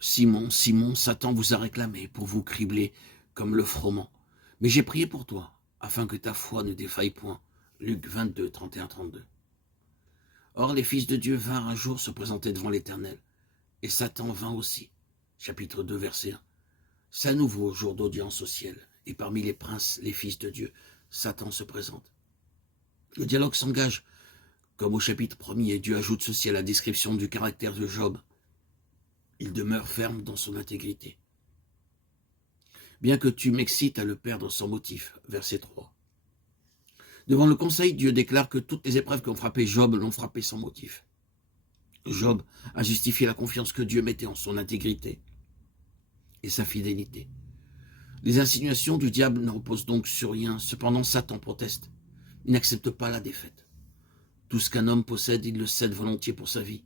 Simon, Simon, Satan vous a réclamé pour vous cribler comme le froment. Mais j'ai prié pour toi, afin que ta foi ne défaille point. Luc 22, 31-32. Or les fils de Dieu vinrent un jour se présenter devant l'Éternel, et Satan vint aussi. Chapitre 2, verset 1. C'est à nouveau jour d'audience au ciel, et parmi les princes, les fils de Dieu, Satan se présente. Le dialogue s'engage, comme au chapitre 1er, Dieu ajoute ceci à la description du caractère de Job. Il demeure ferme dans son intégrité. Bien que tu m'excites à le perdre sans motif, verset 3. Devant le conseil, Dieu déclare que toutes les épreuves qui ont frappé Job l'ont frappé sans motif. Job a justifié la confiance que Dieu mettait en son intégrité et sa fidélité. Les insinuations du diable ne reposent donc sur rien. Cependant, Satan proteste. Il n'accepte pas la défaite. Tout ce qu'un homme possède, il le cède volontiers pour sa vie.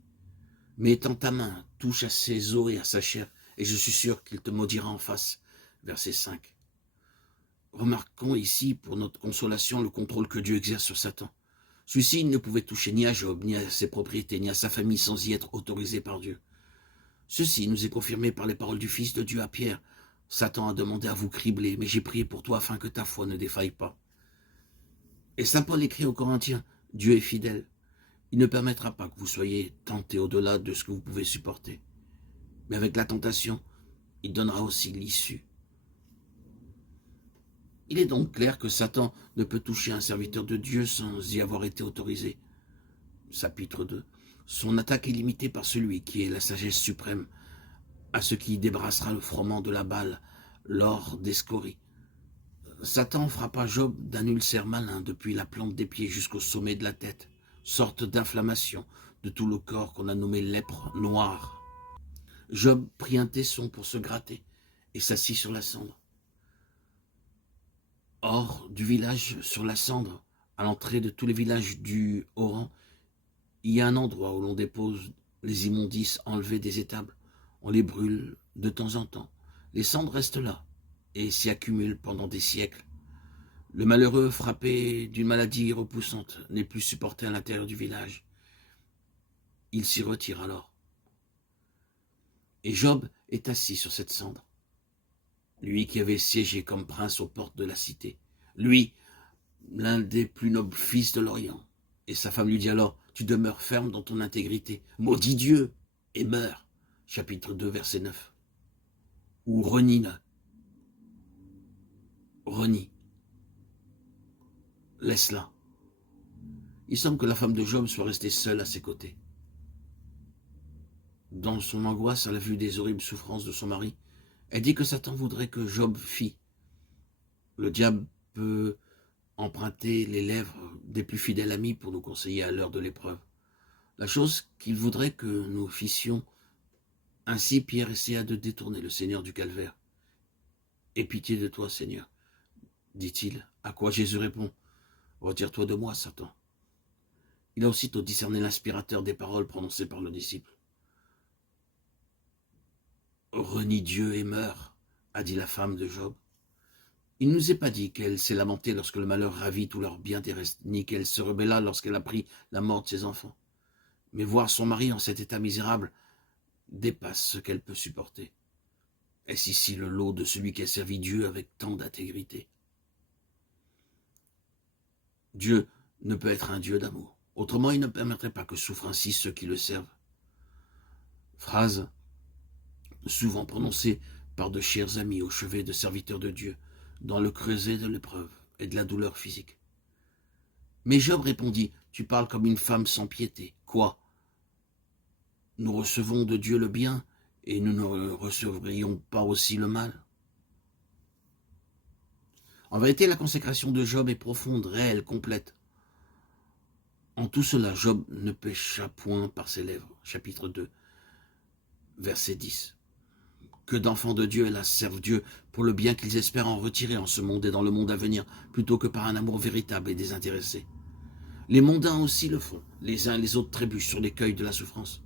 Mais étends ta main, touche à ses os et à sa chair, et je suis sûr qu'il te maudira en face. Verset 5. Remarquons ici, pour notre consolation, le contrôle que Dieu exerce sur Satan. Celui-ci ne pouvait toucher ni à Job, ni à ses propriétés, ni à sa famille sans y être autorisé par Dieu. Ceci nous est confirmé par les paroles du Fils de Dieu à Pierre. Satan a demandé à vous cribler, mais j'ai prié pour toi afin que ta foi ne défaille pas. Et saint Paul écrit aux Corinthiens, Dieu est fidèle. Il ne permettra pas que vous soyez tentés au-delà de ce que vous pouvez supporter. Mais avec la tentation, il donnera aussi l'issue. Il est donc clair que Satan ne peut toucher un serviteur de Dieu sans y avoir été autorisé. Chapitre 2. Son attaque est limitée par celui qui est la sagesse suprême, à ce qui débarrassera le froment de la balle, l'or des scories. Satan frappa Job d'un ulcère malin depuis la plante des pieds jusqu'au sommet de la tête, sorte d'inflammation de tout le corps qu'on a nommé lèpre noire. Job prit un tesson pour se gratter et s'assit sur la cendre. Hors du village, sur la cendre, à l'entrée de tous les villages du Haut-Rang, il y a un endroit où l'on dépose les immondices enlevées des étables. On les brûle de temps en temps. Les cendres restent là et s'y accumulent pendant des siècles. Le malheureux, frappé d'une maladie repoussante, n'est plus supporté à l'intérieur du village. Il s'y retire alors. Et Job est assis sur cette cendre. Lui qui avait siégé comme prince aux portes de la cité. Lui, l'un des plus nobles fils de l'Orient. Et sa femme lui dit alors, tu demeures ferme dans ton intégrité. Maudis Dieu et meurs. Chapitre 2, verset 9. Ou renie-le. Renie. Laisse-la. Il semble que la femme de Job soit restée seule à ses côtés. Dans son angoisse à la vue des horribles souffrances de son mari, elle dit que Satan voudrait que Job fît. Le diable peut emprunter les lèvres des plus fidèles amis pour nous conseiller à l'heure de l'épreuve. La chose qu'il voudrait que nous fissions, ainsi Pierre essaya de détourner le Seigneur du calvaire. « Aie pitié de toi, Seigneur, dit-il, à quoi Jésus répond, « Retire-toi de moi, Satan. » Il a aussitôt discerné l'inspirateur des paroles prononcées par le disciple. « Renie Dieu et meurs, a dit la femme de Job. Il ne nous est pas dit qu'elle s'est lamentée lorsque le malheur ravit tout leur bien terrestre, ni qu'elle se rebella lorsqu'elle apprit la mort de ses enfants. Mais voir son mari en cet état misérable dépasse ce qu'elle peut supporter. Est-ce ici le lot de celui qui a servi Dieu avec tant d'intégrité? Dieu ne peut être un Dieu d'amour. Autrement, il ne permettrait pas que souffrent ainsi ceux qui le servent. Phrase souvent prononcée par de chers amis au chevet de serviteurs de Dieu, dans le creuset de l'épreuve et de la douleur physique. Mais Job répondit, « Tu parles comme une femme sans piété. Quoi? Nous recevons de Dieu le bien, et nous ne recevrions pas aussi le mal. » En vérité, la consécration de Job est profonde, réelle, complète. En tout cela, Job ne pécha point par ses lèvres. Chapitre 2, verset 10. Que d'enfants de Dieu, hélas, servent Dieu pour le bien qu'ils espèrent en retirer en ce monde et dans le monde à venir, plutôt que par un amour véritable et désintéressé. Les mondains aussi le font. Les uns et les autres trébuchent sur l'écueil de la souffrance.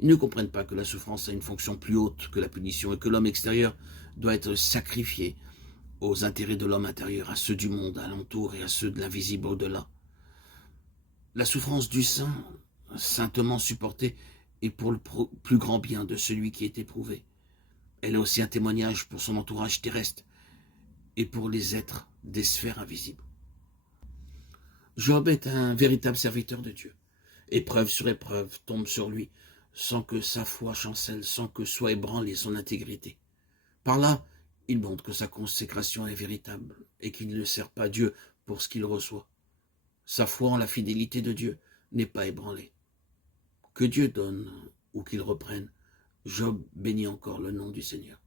Ils ne comprennent pas que la souffrance a une fonction plus haute que la punition et que l'homme extérieur doit être sacrifié aux intérêts de l'homme intérieur, à ceux du monde alentour et à ceux de l'invisible au-delà. La souffrance du saint, saintement supportée, et pour le plus grand bien de celui qui est éprouvé. Elle est aussi un témoignage pour son entourage terrestre et pour les êtres des sphères invisibles. Job est un véritable serviteur de Dieu. Épreuve sur épreuve tombe sur lui, sans que sa foi chancelle, sans que soit ébranlée son intégrité. Par là, il montre que sa consécration est véritable et qu'il ne sert pas Dieu pour ce qu'il reçoit. Sa foi en la fidélité de Dieu n'est pas ébranlée. Que Dieu donne ou qu'il reprenne, Job bénit encore le nom du Seigneur.